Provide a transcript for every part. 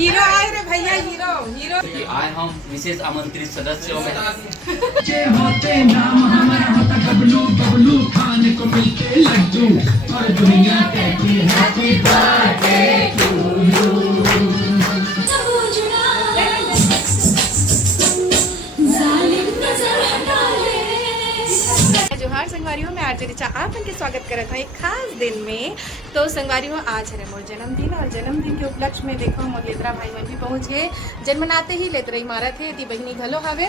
Hero आए रे भैया, हीरो हीरो आए हम विशेष आमंत्रित सदस्यों में। होते नाम हमारा होता बबलू, बबलू खाने को मिलते लड्डू और दुनिया कहती हैप्पी बर्थडे टू यू। जोहार संगवारियों में आरजे रिचा आप इनके स्वागत कर रहा था एक खास दिन में। तो संगवारियों आज है मोर जन्मदिन और जन्मदिन के उपलक्ष्य में देखो मोर लेतरा भाई मन भी पहुँच गए। जन्मनाते ही लेतरा इमारत है ती बहनी घलो हवे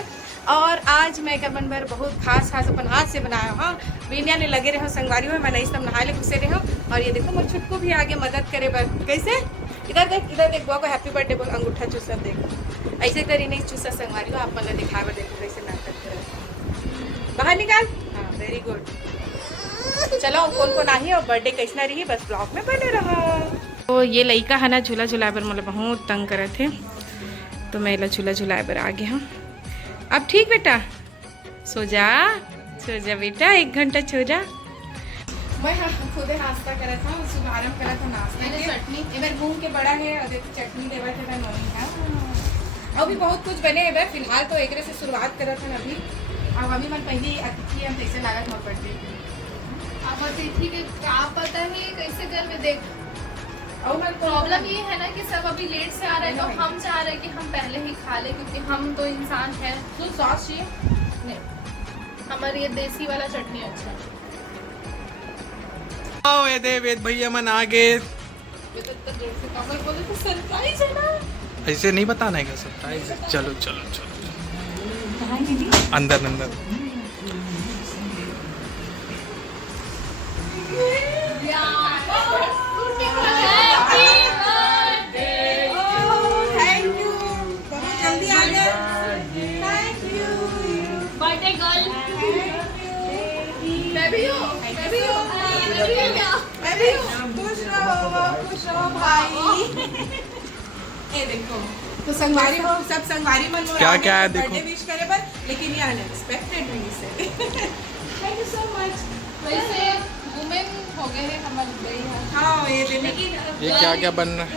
और आज मैं कर मन भर बहुत खास अपन हाथ से बनाया। हाँ बिनिया ने लगे रहो संगवारियों में, मैं सब नहाए ले घुसे रहे हूँ। और ये देखो मोर छुटकू भी आगे मदद करे बर। कैसे इधर देख बुआ को हैप्पी बर्थडे बोल, अंगूठा चूसा देखो ऐसे करी नहीं चूसा संगवारियों आप मतलब दिखावा देखो कैसे नाटक करे। बाहर निकाल, हाँ वेरी गुड। चलो कौन कौन आई और बर्थडे कैसा रही बस ब्लॉग में बने रहो। तो ये लड़का है ना झूला झुलाए बर मतलब बहुत तंग करे थे, तो मैं ला झूला झुलाए बर आ गया हूँ। अब ठीक बेटा सो जा बेटा, 1 घंटा सो जा। मैं खुद नाश्ता करा था, शुभारम्भ करा था नाश्ते के। चटनी एबर मूंग के बड़ा है और चटनी देवा था नोनी है। अभी बहुत कुछ बने एबर, फिलहाल तो एक से शुरुआत करा था अभी। अब अभी मन पहली अतिथि हम कैसे लागत मोर बर्थडे अब अतिथि के क्या पता है कैसे घर में देख। और मन प्रॉब्लम ये है ना कि सब अभी लेट से आ रहे हैं, तो हम चाह रहे हैं कि हम पहले ही खा ले, क्योंकि हम तो इंसान हैं। तो सॉस चाहिए नहीं, हमारे ये देसी वाला चटनी अच्छा है। आओ ये दे वेद भैया मन आ गए। बोले तो सरप्राइज है ना, ऐसे नहीं बताना है क्या सरप्राइज है। चलो चलो चलो अंदर अंदर। थैंक यू बहुत जल्दी आ गए। थैंक यू बर्थडे गर्ल मैं भी हूँ खुश रहो भाई। ये देखो तो संगवारी हो सब संगवारी मन क्या है देखो। बर्थडे विश करे पर, लेकिन ये अनएक्सपेक्टेड हुई से। Thank you so much. वैसे वुमेन हो गए हैं हमारे। हाँ ये दे, लेकिन ये क्या क्या बन रहा है?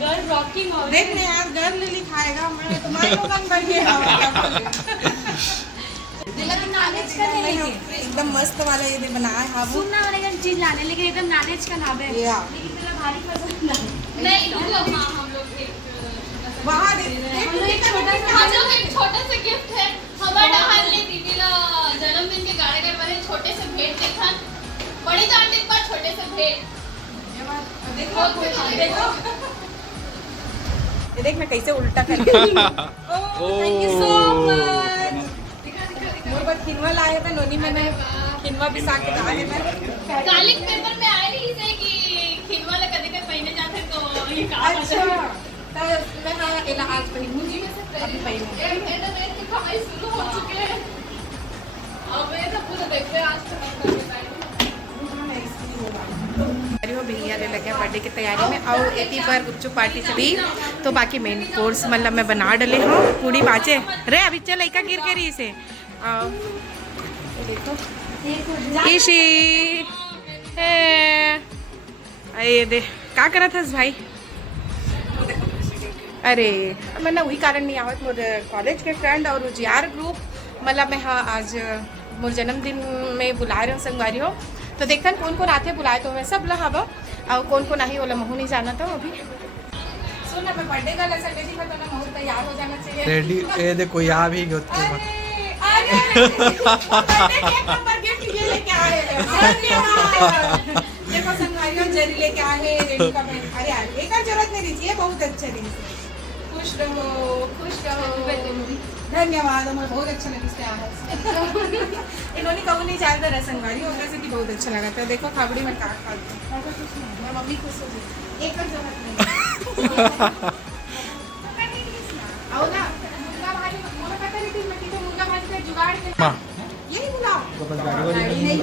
गर्ल रॉकिंग हो देख ले यार गर्ल लिखाएगा, मैं तुम्हारे लोगन बन गया। एकदम मस्त वाला ये दे बनाया है वो। सुनना वाला चीज लाने, लेकिन एकदम नानेज का नाम है। या लेकिन तेरा भारी पसंद नहीं हम लोग वहाँ दे एक छोटा सा गिफ्ट है हमारा हल्ले दीदी ला जन्मदिन के गाड़े के बारे छोटे से भेंट देखन बड़ी जान देख पर छोटे से भेंट देखो ये देख मैं कैसे उल्टा कर थैंक यू सो मच। मोर पर खिनवा लाए थे नोनी, मैंने खिनवा बिसा के लाए मैं। कालिक पेपर में आए रही से कि खिनवा ला कदे के पहने जाते तो ये काम अच्छा तो मैं हाँ एला आज पहनूं जी, अभी पहनूं। इंटरनेट की कमाई शुरू हो चुके हैं। अब ये तो पूरा देखते आज तक भैया ले लगे बर्थडे की तैयारी में और एटी पर गुपचुप पार्टी चली। तो बाकी मेन कोर्स मतलब मैं बना डले हूँ पूरी बाचे रे। अभी चल लड़का गिर के रही से देखो ईशी ये दे क्या करा था भाई। अरे मैंने वही कारण नहीं आवत मोर कॉलेज के फ्रेंड और उजियार ग्रुप मतलब मैं हाँ आज मोर जन्मदिन में बुला रहे हूँ संगवारी हो। तो देखन कौन कौन आते बुलाए तो मैं सब ला हवा और कौन कौन नहीं वाला महू नहीं जाना था अभी। सुन ना मैं बर्थडे का लसन रेडी कर दो ना, महू तैयार हो जाना चाहिए। रेडी ये देखो यहाँ भी गोती में। बर्थडे केक नंबर गिफ्ट ये लेके आ रहे हैं। धन्यवाद। देखो संगवारी जरी लेके आए रेडी का मैं। अरे यार एक जरूरत नहीं दीजिए, बहुत अच्छा रही। खुश रहो। धन्यवाद, हमें बहुत अच्छा लगा। इन्होंने कभी नहीं जानता रसंगवारी होगा से कि बहुत अच्छा लगा था। देखो खाबड़ी में काट मैं मम्मी खुश हो गई। एक और जरूरत नहीं आओ ना मुर्गा भाजी मोला पता नहीं थी मैं तो मुर्गा भाजी का जुगाड़ मां यही बुलाओ नहीं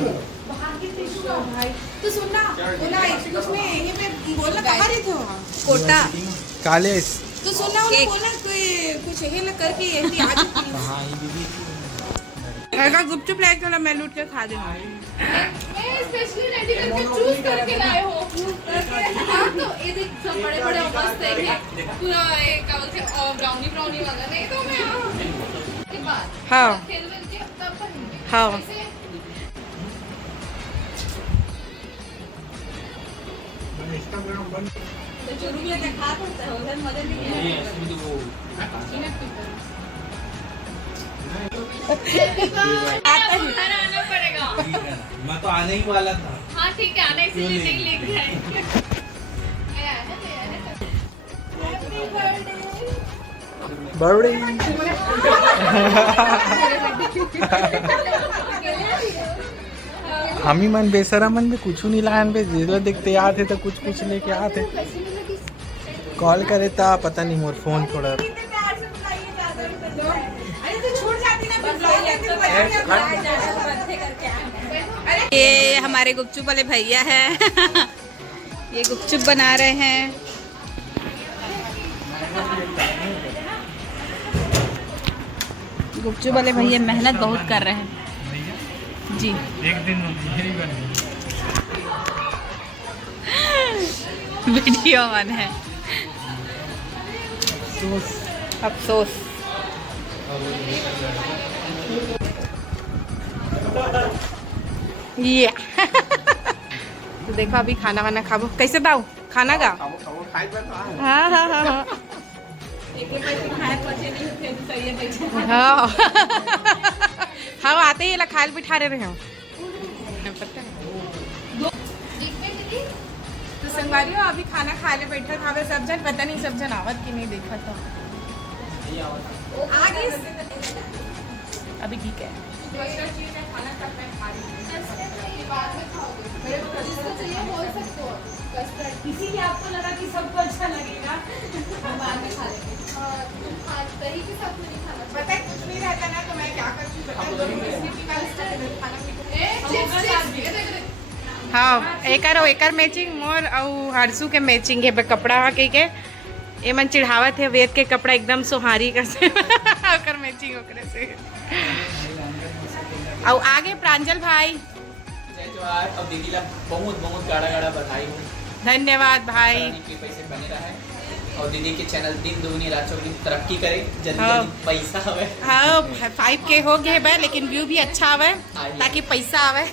बाहर की टिश्यू भाई। तो सुनना बोला उसमें ये मैं बोलना कहाँ रहे थे वहाँ कोटा काले तो सुनना उन्हें बोला कोई कुछ यही करके यही आज ऐसा गुपचुप लाइक थोड़ा मैं लूट के खा दूंगा। मैं स्पेशली रेडी करके चूज करके लाए हो। हाँ तो ये देख सब बड़े बड़े मस्त है कि पूरा ये क्या बोलते हैं ब्राउनी ब्राउनी वाला नहीं तो मैं के बाद हाँ खेल खेल के तब पहनेंगे। हाँ ऐसे तो चुरू में क्या खा सकता है उधर मजा नहीं आना पड़ेगा। मैं तो आने ही वाला था। हाँ ठीक है आना इसीलिए नहीं लेके आए। बर्थडे हम ही मन बेसरा मन में कुछ नहीं लान पे जिला देखते आते तो कुछ लेके आते कॉल करे था पता नहीं मोर फोन थोड़ा ये हमारे गुपचुप वाले भैया हैं। ये गुपचुप बना रहे हैं। गुपचुप वाले भैया मेहनत बहुत कर रहे हैं जी। एक दिन वीडियो ऑन है। अफसोस ये तो देखो अभी खाना वाना खाबो कैसे दाऊ खाना गा। हाँ हाँ हाँ हाँ हाँ हाँ आते ही खाल बिठा रहे हो पता है। तो संगवारियों अभी खाना खा ले बैठा था सब जन पता नहीं सब जन आवत की नहीं देखा था आगे अभी ठीक है। इसीलिए आपको लगा कि सबको अच्छा लगेगा बाद में खा लेंगे। पता है कुछ नहीं रहता ना तो मैं क्या करती हाँ एकर मैचिंग मोर और हरसू के मैचिंग है कपड़ा के ए मन चिढ़ावत है वेद के कपड़ा एकदम सोहारी का से ओकर मैचिंग ओकरे से। और आगे प्रांजल भाई और दीदी ला बहुत बहुत गाड़ा गाड़ा बधाई हो। धन्यवाद भाई। के पैसे बने रहे और दीदी के चैनल दिन दुगनी रात चौगुनी तरक्की करे जल्दी हाँ। जल्दी पैसा आवे। हाँ 5K हो गए बे लेकिन व्यू भी अच्छा आवे ताकि पैसा आवे।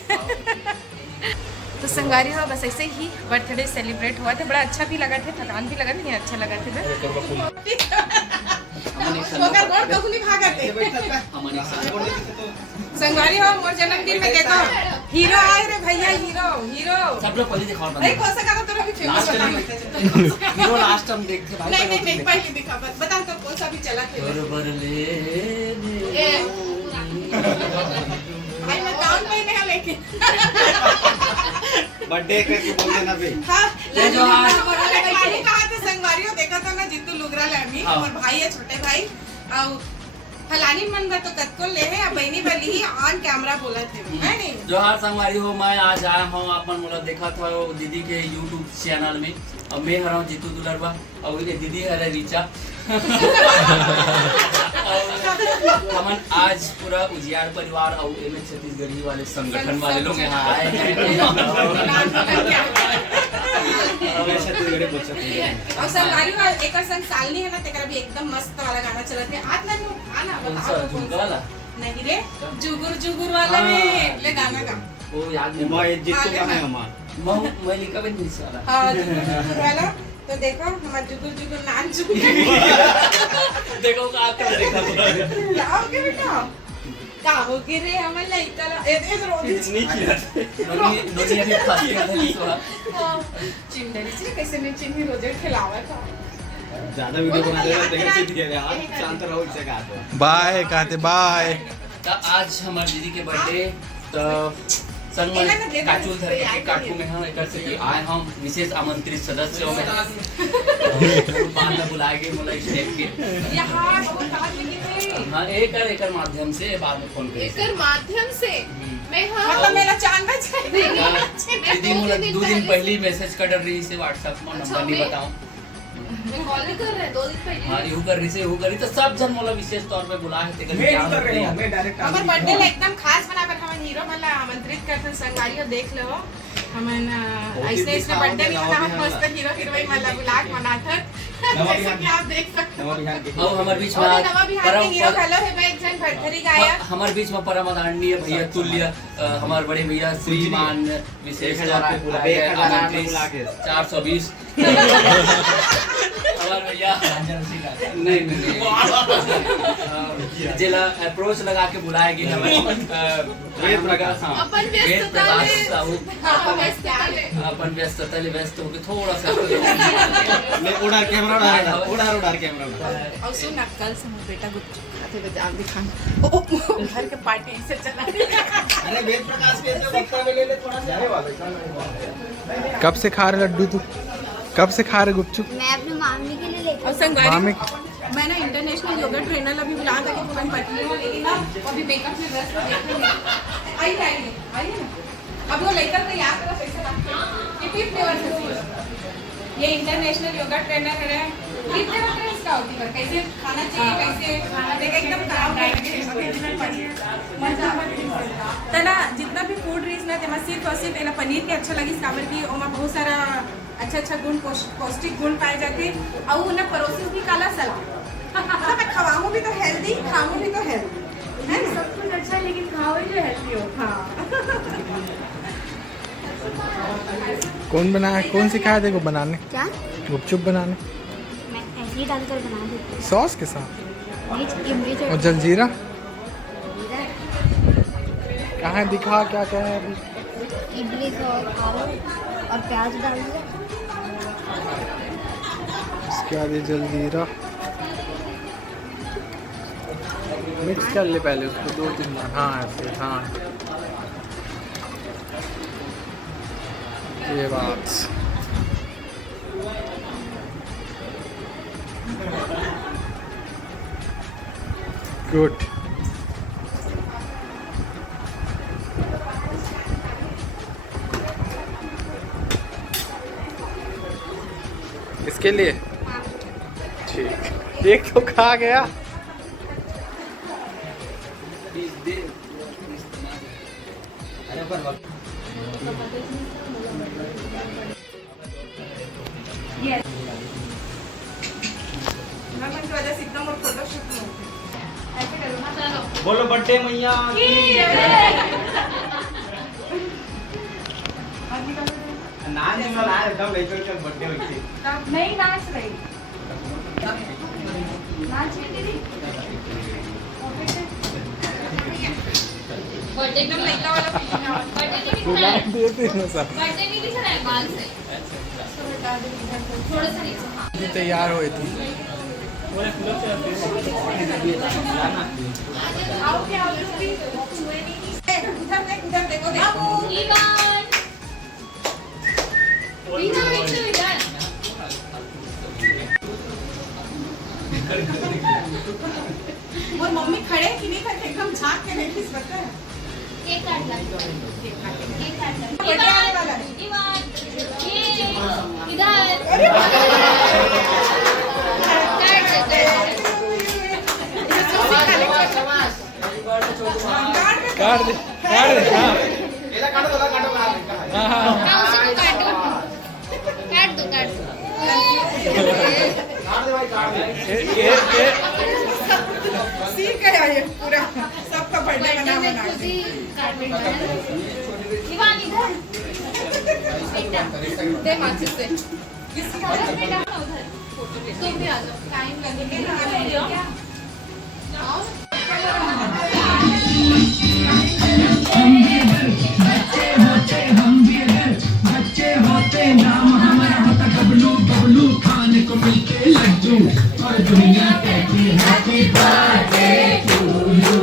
तो संगारी हो बस ऐसे ही बर्थडे सेलिब्रेट हुआ था। बड़ा अच्छा भी लगा था थकान भी लगा नहीं अच्छा लगा था। संगवारी हो मोर जन्मदिन में देखो हीरो आए रे भैया हीरो हीरो सब लोग पहले दिखाओ अरे कौन सा गाना तेरा भी फेमस हीरो लास्ट हम देखते भाई नहीं नहीं नहीं पहले दिखा बता तो कौन सा भी चला थे भाई मैं गाउन पहने है लेकिन बर्थडे करके बोल देना बे। हां ले जो आज कहा था संगवारी हो देखा था ना जितू लुगरा लामी और भाई है छोटे भाई और फलानी मन तो कतको ले है बहनी बली ही ऑन कैमरा बोला थे है नहीं जोहार संगवारी हो। मैं आज आया हूँ अपन मोला देखा था दीदी के यूट्यूब चैनल में और मैं हरा जीतू दुलरवा और ये दीदी हरे रीचा हमन आज पूरा उजियार परिवार और एमएच छत्तीसगढ़ी वाले संगठन वाले लोग यहाँ आए हैं। और संगवारी हो एक संग साल नहीं है ना तेरा भी एकदम मस्त वाला गाना चला थे आज ना आना बताओ झुमका वाला नहीं रे जुगुर जुगुर वाला में ले गाना गा वो याद नहीं मैं जिसको गाना है हमारा मैं लिखा भी नहीं साला। हाँ जुगुर वाला तो देखो हमारा जुगुर जुगुर नाच जुगुर देखो का कर देखा क्या हो गया बेटा क्या हो गया रे हमारे लड़का ए रोज नहीं किया नोनी अभी फास्ट कर दी तो चिंडरी से कैसे नहीं चिन्ही रोजे खिलावा था ज्यादा वीडियो बना देगा देखा सीध गया यार शांत रहो इससे कहा तो बाय कहते बाय। तो आज हमारे दीदी के बर्थडे तो संग में काचू धर के काटू में हम एक से कि आए हम विशेष आमंत्रित सदस्यों में बाद में बुलाए गए मोला स्टेप के यहाँ बहुत बात लगी हाँ एक माध्यम से बाद में फोन करे एकर माध्यम से मैं हाँ मतलब मेरा चांद बच गया दीदी मोला 2 दिन पहले मैसेज कर रही से व्हाट्सएप में नंबर नहीं बताऊं मैं कॉल नहीं कर रहे 2 दिन पहले हाँ यू कर रही से यू करी तो सब जन मोला विशेष तौर पे बुला है तेरे क्या कर रहे हो मैं डायरेक्ट हमार बर्थडे ला एकदम खास बनाकर हमन हीरो वाला आमंत्रित करते संगारियो देख लो हमन ऐसे ऐसे बर्थडे नहीं मना मस्त हीरो हीरोइन वाला बुला के मनाथत जैसे कि आप देख सकते हो और हमारे बीच में और नवा बिहार के हीरो हेलो है भाई एक जन भरथरी गायक हमारे बीच में परम आदरणीय भैया तुल्य हमारे बड़े भैया श्रीमान विशेष तौर पे बुलाए गए आमंत्रित 420 हमारे भैया नहीं जिला अप्रोच लगा के बुलाए गए हमें वेद प्रकाश अपन वेद व्यस्तता प्रकाश में साहू हाँ, व्यस्तता में अपन व्यस्तता ले व्यस्त होके थोड़ा सा ले उड़ा कैमरा और सुन ना कल से मेरा बेटा गुपचुप खाते हुए आप दिखाना ओ घर के पार्टी से चला अरे वेद प्रकाश के तो वक्ता में ले ले थोड़ा सा कब से खा रहे लड्डू तू कब से खा रहे गुपचुप मैं अपनी मामी के लिए लेकर और संगवारी मामी मैं ना इंटरनेशनल योगा ट्रेनर अभी बुला था कि तुरंत पटली हो लेकिन ना अभी मेकअप में व्यस्त हो देखेंगे आइए ना अब वो लेकर तो याद करो कैसे कितनी फ्लेवर से ये इंटरनेशनल योगा ट्रेनर है कितने मतलब इसका होती है कैसे खाना चाहिए कैसे देखा एकदम काम तो ना जितना भी फूड रीज ना तेमा सिर्फ और सिर्फ एला पनीर के अच्छा लगी काबर की ओमा बहुत सारा अच्छा गुण पौष्टिक गुण पाए जाते और उन्हें परोसिस भी काला सलाह मतलब मैं खवाऊं भी तो हेल्दी खाऊं भी तो हेल्दी है ना सब कुछ अच्छा है लेकिन खाओ ही जो हेल्दी हो हाँ कौन बनाया कौन सिखाया तेरे को बनाने क्या गुपचुप बनाने मैं ऐसे ही डालकर बना देती हूँ सॉस के साथ मिर्च इमली और चटनी जलजीरा कहाँ दिखा क्या क्या है अभी इमली को आलू और प्याज डाल दिया इसके बाद ये जलजीरा मिक्स कर ले पहले उसको 2-3 बार हाँ ऐसे हाँ ये बात गुड इसके लिए ठीक एक तो खा गया की वजह से एकदम और फोटो शूट नहीं होते ऐसे करो ना चलो बोलो बर्थडे मैया नाच नहीं वाला है एकदम लेकर के बर्थडे होती नहीं नाच रही नाच दीदी बर्थडे एकदम लड़का वाला फीलिंग आ बर्थडे देते हैं सब बर्थडे नहीं दिख रहा है बाल से थोड़ा सा नीचे हाँ तैयार हुए थी आओ क्या आओ उधर देखो देखो ईवान रीना वेट इधर और मम्मी खड़े कि नहीं खड़े एकदम झांक के देखी पता है केक काट ला केक काट ला बर्थडे आने वाला है ईवान ये इधर काट दे हाँ एला काटो हाँ हाँ हाँ उसी को काट दो काट दे भाई काट दे ये सीख गया ये पूरा सबका बर्थडे का नाम बना खुद ही काट ईवान इधर दे माचिस से उधर बेटा उधर तुम भी आ जाओ टाइम लगेगा क्या बच्चे होते नाम हमारा होता बबलू बबलू खाने को मिलते लड्डू और दुनिया कहती हैप्पी बर्थडे टू यू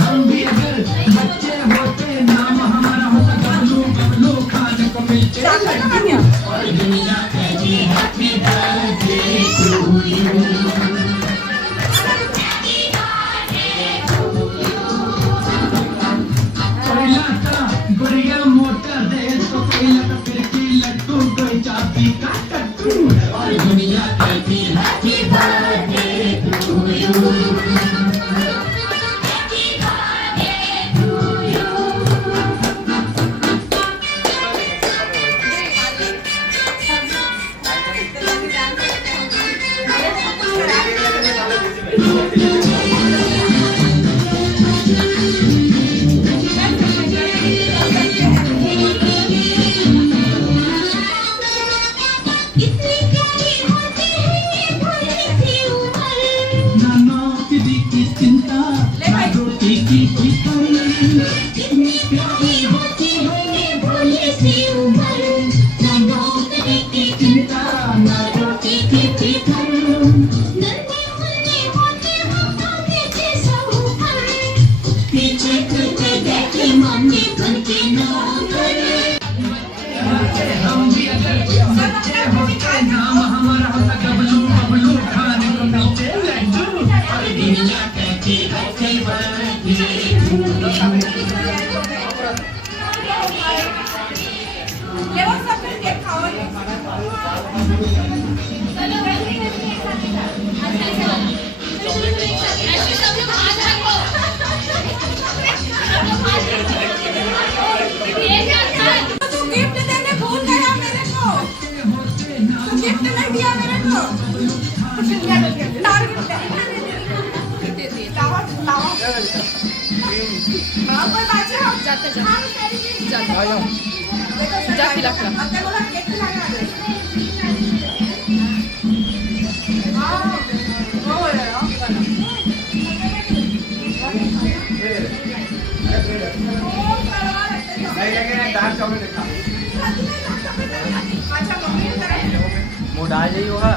हम भी अगर बच्चे होते नाम हमारा होता बबलू बबलू खाने को मिलते लड्डू और दुनिया कहती हैप्पी बर्थडे टू यू कितनी प्यारी होती है ये भोले से उम्र ना डॉक्टर की चिंता ना रोटी की फिक्र नन्हे मुन्ने होते हम आगे जैसा ऊपर पीछे करते बैठे मम्मी बन के नौकर हम भी अगर बच्चे होते नाम हमारा होता गबलू बबलू खाने को मिलते लड्डू और दुनिया कहती हैप्पी मूड आ जाइयो हा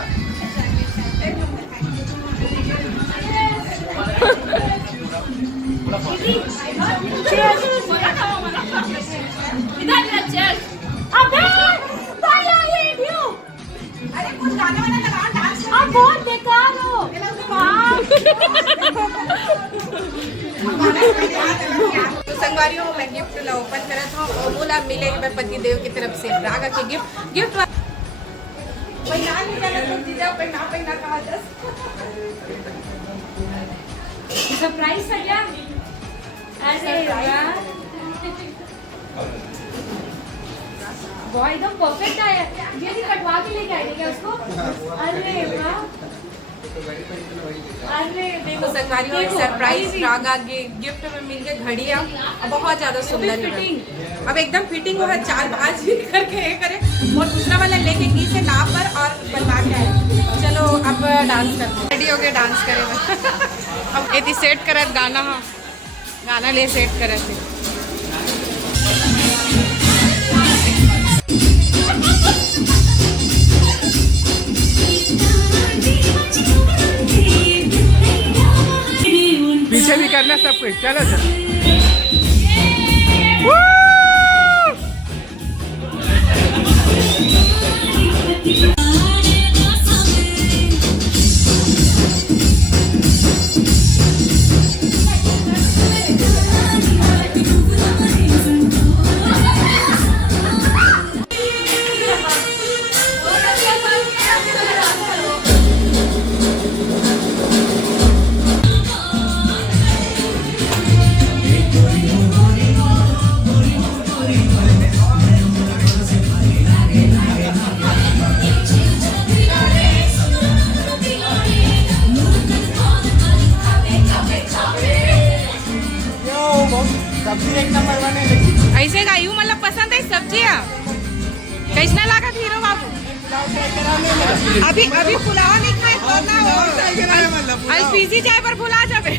तो संगवारियों मैं गिफ्ट ला ओपन करा था और बोला मिले मैं पति देव की तरफ से रागा के गिफ्ट पहना नहीं जाना तो दीदा पहना कहा दस सरप्राइज है क्या? अरे यार बहुत एकदम परफेक्ट आया। ये भी कटवा के लेके आएंगे क्या उसको? अरे वाह, अरे तो संगवारियों एक सरप्राइज रागा गिफ्ट में मिल गई घड़ियाँ बहुत ज्यादा सुंदर है। अब एकदम फिटिंग होगा 4-5 भी करके ये करे और दूसरा वाला लेके की से नाप पर और बनवा के आए। चलो अब डांस करते रेडी हो गए डांस करे अब ये सेट करत गाना ले सेट करत पीछे भी करना सब कुछ चलो सर ऐसे का यू मतलब पसंद है सब्जियाँ कैसना लागत हीरो बाबू अभी पुलाव नहीं खाए तो ना हो एलपीजी जाए पर भुला जाबे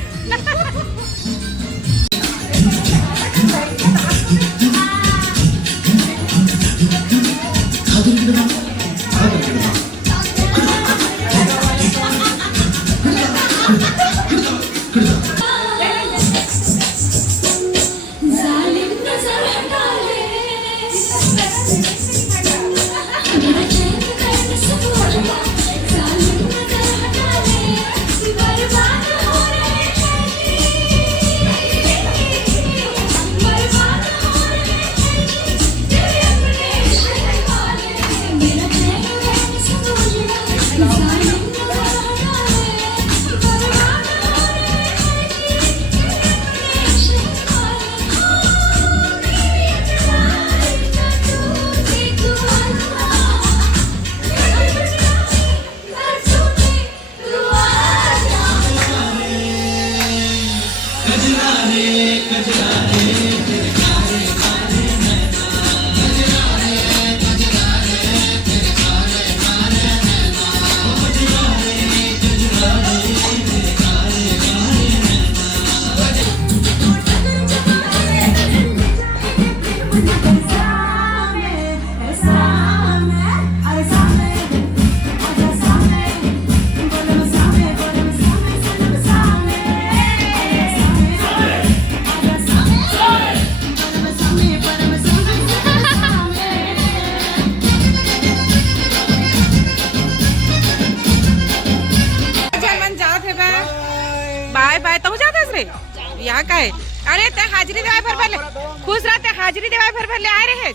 अरे ते हाजिरी देवाय भर ले खुश रहते हाजिरी देवाय भर ले आ रहे हैं।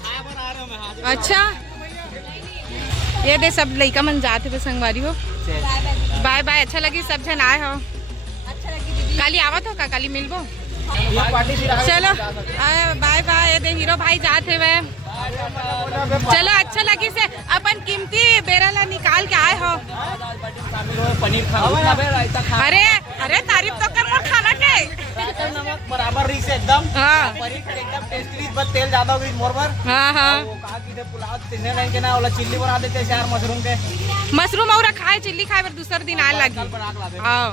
अच्छा ये दे सब लड़का मन जाते थे संगवारी हो। बाय बाय अच्छा लगी सब जन आए हो। काली आवत हो का काली मिलबो चलो बाय बाय। ये दे हीरो भाई जाते हुए चलो अच्छा लगी से अपन कीमती बेरा ला निकाल के आए हो। पनीर खा अरे अरे तारीफ तो कर मोर खाना के नमक बराबर रही से एकदम हाँ पनीर एकदम टेस्टी बस तेल ज्यादा हो गई मोर पर हाँ हाँ वो कहा कि पुलाव तिन्ने नहीं के ना वाला चिल्ली बना देते यार मशरूम के मशरूम और खाए चिल्ली खाए पर दूसरा दिन आए लगी। हाँ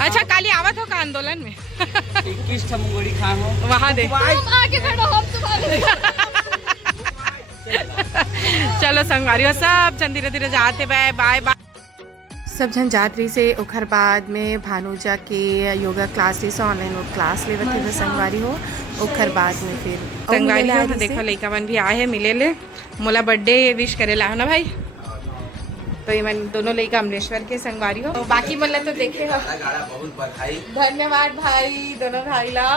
अच्छा काली आवत हो का आंदोलन में 21 मुंगोड़ी खा हो वहाँ दे तुम आगे बढ़ो हम तुम्हारे चलो संगवारियों सब जन धीरे धीरे जाते बाय बाय बाय। सब जन जात्री से ओखर बाद में भानुजा के योगा क्लासेस ऑनलाइन वो क्लास लेवत थे संगवारी हो। ओखर बाद में फिर संगवारी हो देखो लड़का मन भी आए हैं मिले ले मोला बर्थडे विश करे ला ना भाई। तो ये मन दोनों लड़का अमलेश्वर के संगवारी हो। बाकी मतलब तो देखे हो धन्यवाद भाई दोनों भाई ला।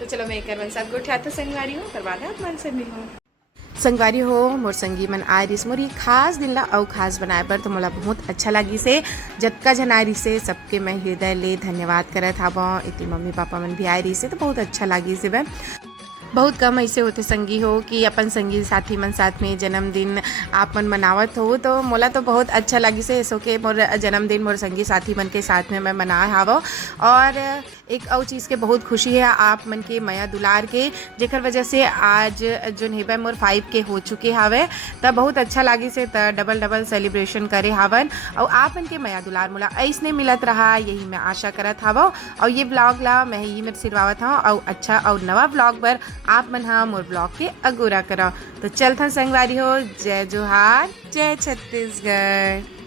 तो चलो मैं कर मन सब गोठा तो संगवारी हो करवा दे मन से मिलो संगवारी हो मोर संगी मन आए रिस मोर खास दिन ला अउ खास बनाए पर तो मोला बहुत अच्छा लगी से जतका जन आए रिसे सबके मैं हृदय ले धन्यवाद करत हव। इतनी मम्मी पापा मन भी आए रिसे तो बहुत अच्छा लगी से वह बहुत कम ऐसे होते संगी हो कि अपन संगी साथी मन साथ में जन्मदिन आप मन मनावत हो। तो मोला तो बहुत अच्छा लगी से ऐसो के मोर जन्मदिन मोर संगी साथी मन के साथ में मैं मनाए हाव। और एक और चीज़ के बहुत खुशी है आप मन के मया दुलार के जेकर वजह से आज जो हेबे मोर 5 के हो चुके हावे तब बहुत अच्छा लगी से डबल सेलिब्रेशन करे हावन। और आप मन के मया दुलार मोला ऐसने मिलत रहा यही मैं आशा करत हाव। और ये ब्लॉग ला मैं ही मेरे सिरवावत हूँ और अच्छा और नवा ब्लॉग पर आप मन हाँ मोर ब्लॉग के अगोरा करो। तो चलता संगवारी हो जय जोहार जय छत्तीसगढ़।